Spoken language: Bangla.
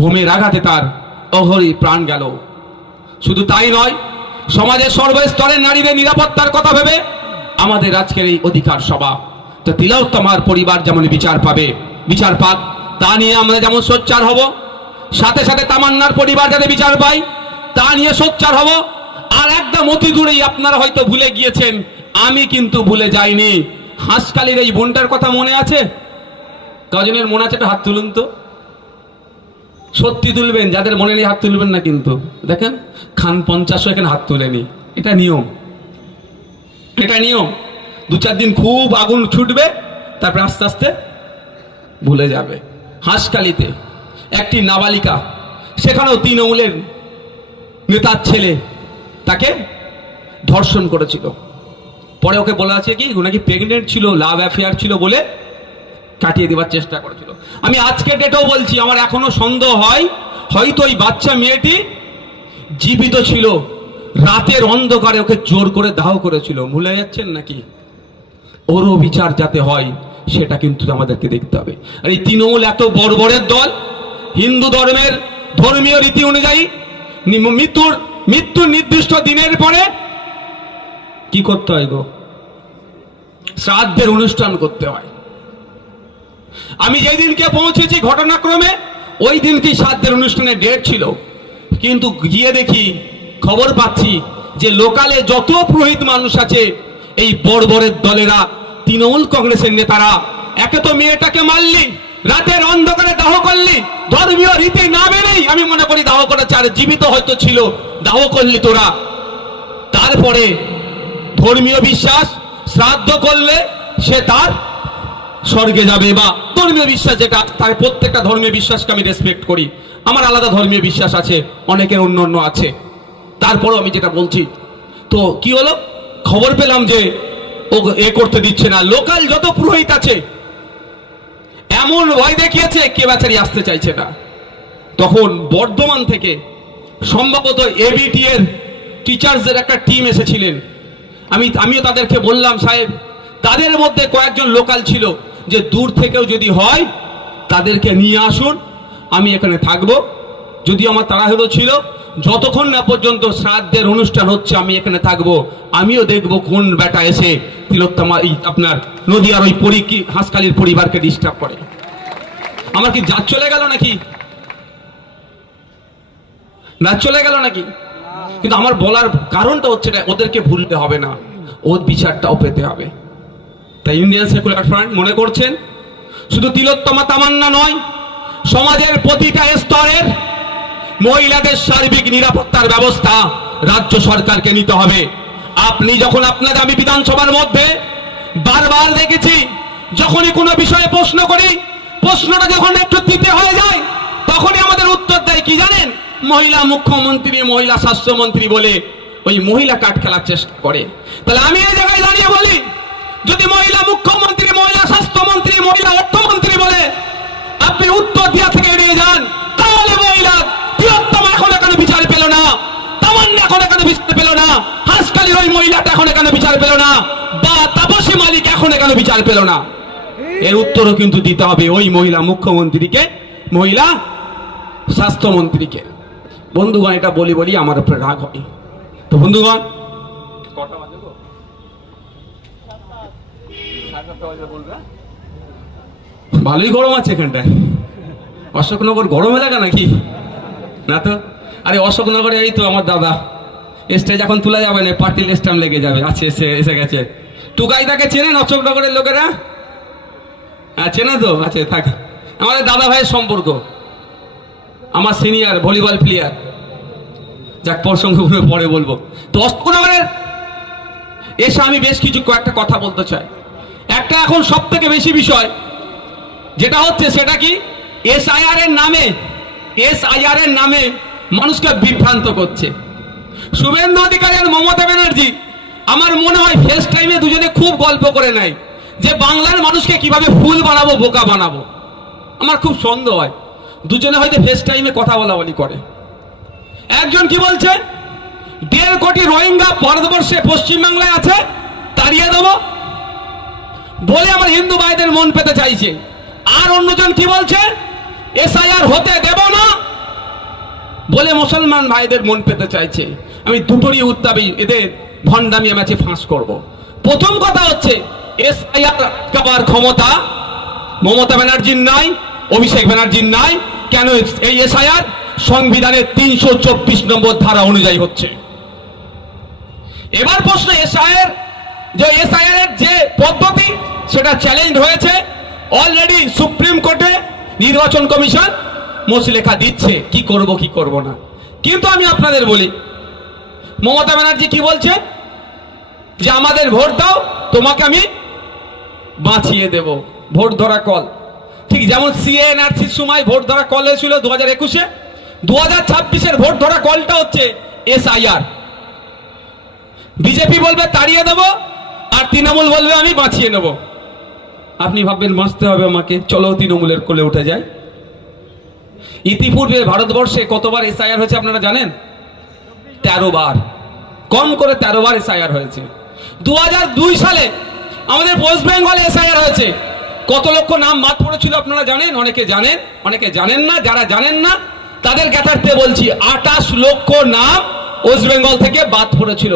ভূমির আঘাতে তার অহরি প্রাণ গেল। শুধু তাই নয়, সমাজের সর্বস্তরের নারীদের নিরাপত্তার কথা ভেবে আমাদের আজকের এই অধিকার সভা। তো তিলোত্তমার পরিবার যেমন বিচার পাবে, বিচার পাক, তা নিয়ে আমরা যেমন সোচ্চার হব, সাথে সাথে তামান্নার পরিবার যাতে বিচার পাই তা নিয়ে সোচ্চার হব। আর একদম অতি দূরেই আপনারা হয়তো ভুলে গিয়েছেন, আমি কিন্তু ভুলে যাইনি। হাঁসকালির এই বোনটার কথা মনে আছে? কজনের মনে আছে একটা হাত তুলুন তো। সত্যি তুলবেন, যাদের মনে নেই হাত তুলবেন না কিন্তু। দেখেন, খান পঞ্চাশও এখানে হাত তুলেনি? এটা নিয়ম। এটা নিয়ম। দু চার দিন খুব আগুন ছুটবে, তারপরে আস্তে আস্তে ভুলে যাবে। হাঁসকালিতে একটি নাবালিকা, সেখানেও তৃণমূলের নেতার ছেলে তাকে ধর্ষণ করেছিল। পরে ওকে বলা আছে কি নাকি প্রেগনেন্ট ছিল লাভ অ্যাফেয়ার ছিল বলে কাটিয়ে দেওয়ার চেষ্টা করেছিল। আমি আজকে ডেটেও বলছি, আমার এখনও সন্দেহ হয়, হয়তো ওই বাচ্চা মেয়েটি জীবিত ছিল। রাতের অন্ধকারে ওকে জোর করে দাহ করেছিল। ভুলে যাচ্ছেন নাকি? ওরও বিচার যাতে হয়, সেটা কিন্তু আমাদেরকে দেখতে হবে। আর এই তৃণমূল এত বর্বরের দল, হিন্দু ধর্মের ধর্মীয় রীতি অনুযায়ী মৃত্যুর মৃত্যুর নির্দিষ্ট দিনের পরে কি করতে হয় গো? শ্রাদ্ধের অনুষ্ঠান করতে হয়। আমি যেই দিনকে পৌঁছেছি ঘটনাক্রমে, ওই দিনকে শ্রাদ্ধের অনুষ্ঠানের ডেট ছিল? কিন্তু গিয়ে দেখি, খবর পাচ্ছি যে লোকালে যত পুরোহিত মানুষ আছে, এই বড়বড়ের দলেরা, তৃণমূল কংগ্রেসের নেতারা, একে তো মেয়েটাকে মারলি, রাতের অন্ধকারে দাহ করলি, ধর্মীয় রীতি না মেনেই আমি মনে করি দাহ করা আর জীবিত হয়তো ছিল, দাহ করলি তোরা। তারপরে ধর্মীয় বিশ্বাস, শ্রাদ্ধ করলে সে তার স্বর্গে যাবে বা ধর্মীয় বিশ্বাস যেটা, তার প্রত্যেকটা ধর্মীয় বিশ্বাসকে আমি রেসপেক্ট করি। আমার আলাদা ধর্মীয় বিশ্বাস আছে, অনেকের অন্য অন্য আছে। তারপরেও আমি যেটা বলছি, তো কি হলো? খবর পেলাম যে ও এ করতে দিচ্ছে না। লোকাল যত পুরোহিত আছে, এমন ভয় দেখিয়েছে, কে বেচারি আসতে চাইছে না। তখন বর্ধমান থেকে সম্ভবত এবিটি এর টিচার্সদের একটা টিম এসেছিলেন। আমি, আমিও তাদেরকে বললাম, সাহেব, তাদের মধ্যে কয়েকজন লোকাল ছিল। যে দূর থেকেও যদি হয়, তাদেরকে নিয়ে আসুন, আমি এখানে থাকব। যদি আমার তাড়াহুড়ো ছিল, যতক্ষণ না পর্যন্ত শ্রাদ্ধের অনুষ্ঠান হচ্ছে, আমি এখানে থাকব। আমিও দেখব কোন বেটা এসে তিলোত্তমা এই আপনার নদীয়ার ওই পরি কি হাঁসকালির পরিবারকে ডিস্টার্ব করে। আমার কি জাত চলে গেল নাকি? রাত চলে গেল নাকি? কিন্তু আমার বলার কারণটা হচ্ছে ওদেরকে ভুলতে হবে না। ওর বিচারটাও পেতে হবে। তাই ইন্ডিয়ান সেকুলার ফ্রন্ট মনে করছেন? শুধু তিলোত্তমা তামান্না নয়, সমাজের প্রতিটা স্তরের মহিলাদের সার্বিক নিরাপত্তার ব্যবস্থা রাজ্য সরকারকে নিতে হবে। আপনি যখন আপনাদের, আমি বিধানসভার মধ্যে বারবার দেখেছি, যখনই কোনো বিষয়ে প্রশ্ন করি, প্রশ্নটা যখন একটু দিতে হয়ে যায়, তখনই আমাদের উত্তর দেয়, কি জানেন? মহিলা মুখ্যমন্ত্রী, মহিলা স্বাস্থ্যমন্ত্রী বলে ওই মহিলা কাঠ খেলার চেষ্টা করে। তাহলে আমি এই জায়গায় দাঁড়িয়ে বলি যদি মহিলা মুখ্যমন্ত্রী মহিলা স্বাস্থ্যমন্ত্রী মহিলা অর্থমন্ত্রী বলে আপনি উত্তর দিয়া থেকে এড়িয়ে যান তাহলে মহিলা বৃহত্তম এখন এখানে বিচার পেল না তামান্না এখন এখানে বিচার পেল না হাসকালির ওই মহিলাটা এখন এখানে বিচার পেল না, বা তাপসী মালিক এখন এখানে বিচার পেল না। এর উত্তরও কিন্তু দিতে হবে ওই মহিলা মুখ্যমন্ত্রীকে, মহিলা স্বাস্থ্যমন্ত্রীকে। বন্ধুগণ, এটা বলি বলি আমার উপরে রাগ হয়। তো বন্ধুগণ? ভালোই গরম আছে এখানটায়। অশোকনগর গরম এলাকা নাকি? না তো? আরে অশোকনগরে এই তো আমার দাদা। স্টেজ এখন তোলা যাবে না পার্টির স্ট্যাম্প লেগে যাবে। আছে এসে এসে গেছে। টুকাই তাকে চেনেন অশোকনগরের লোকেরা? হ্যাঁ চেনে তো? আছে থাক। আমাদের দাদা ভাইয়ের সম্পর্ক। আমার সিনিয়র ভলিবল প্লেয়ার যাক, প্রসঙ্গগুলো পরে বলব। তো অশোকনগরের এসে আমি বেশ কিছু কয়েকটা কথা বলতে চাই। একটা এখন সব থেকে বেশি বিষয়, যেটা হচ্ছে সেটা কি? এস এসআইআর এর নামে এস এসআইআর এর নামে মানুষকে বিভ্রান্ত করছে। শুভেন্দু অধিকারী আর মমতা ব্যানার্জি, আমার মনে হয় ফেস টাইমে দুজনে খুব গল্প করে নেয় যে বাংলার মানুষকে কীভাবে ফুল বানাবো, বোকা বানাবো। আমার খুব সন্দেহ হয়। দুজনে হয়তো ফেস টাইমে কথা বলা বলি করে। একজন কি বলছে? দেড় কোটি রোহিঙ্গা ভারতবর্ষে পশ্চিমবাংলায় আছে, তাড়িয়ে দেবো। বলে আমার হিন্দু ভাইদের মন পেতে চাইছে। আর অন্যজন কি বলছে? এসআইআর হতে দেব না। বলে মুসলমান ভাইদের মন পেতে চাইছে। আমি দুটোরই উত্তাবি এদের ভণ্ডামি ম্যাচে ফাঁস করব। প্রথম কথা হচ্ছে, এসআইআর কাবার ক্ষমতা মমতা ব্যানার্জির নাই, অভিষেক ব্যানার্জির নাই। কেন এই এসআইআর? সংবিধানের তিনশো চব্বিশ নম্বর ধারা অনুযায়ী হচ্ছে। এবার প্রশ্ন, এসআইআর, যে এসআইআর এর যে পদ্ধতি, সেটা চ্যালেঞ্জ হয়েছে। অলরেডি সুপ্রিম কোর্টে নির্বাচন কমিশন মুচলেখা দিচ্ছে, কি করব কি করব না। কিন্তু আমি আপনাদের বলি, মমতা ব্যানার্জি কি বলছে? যে আমাদের ভোট দাও, তোমাকে আমি বাঁচিয়ে দেব, ভোট ধরা কল। ঠিক যেমন সিএনআরসির সময় ভোট ধরা কল হয়েছিল দু হাজার একুশে, দু হাজার ছাব্বিশের ভোট ধরা কলটা হচ্ছে এসআইআর বিজেপি বলবে তাড়িয়ে দেব, আর তৃণমূল বলবে আমি বাঁচিয়ে নেব। আপনি ভাববেন, বাঁচতে হবে আমাকে, চলো তৃণমূলের কোলে উঠে যায় ইতিপূর্বে ভারতবর্ষে কতবার এসআইআর হয়েছে আপনারা জানেন? তেরো বার কম করে তেরো বার এসআইআর হয়েছে। দু সালে আমাদের ওয়েস্ট বেঙ্গলে এসআইআর হয়েছে। কত লক্ষ নাম বাদ পড়েছিল আপনারা জানেন? অনেকে জানেন অনেকে জানেন না। যারা জানেন না, তাদের জ্ঞাতার্থে বলছি, আটাশ লক্ষ নাম ওয়েস্ট বেঙ্গল থেকে বাদ পড়েছিল।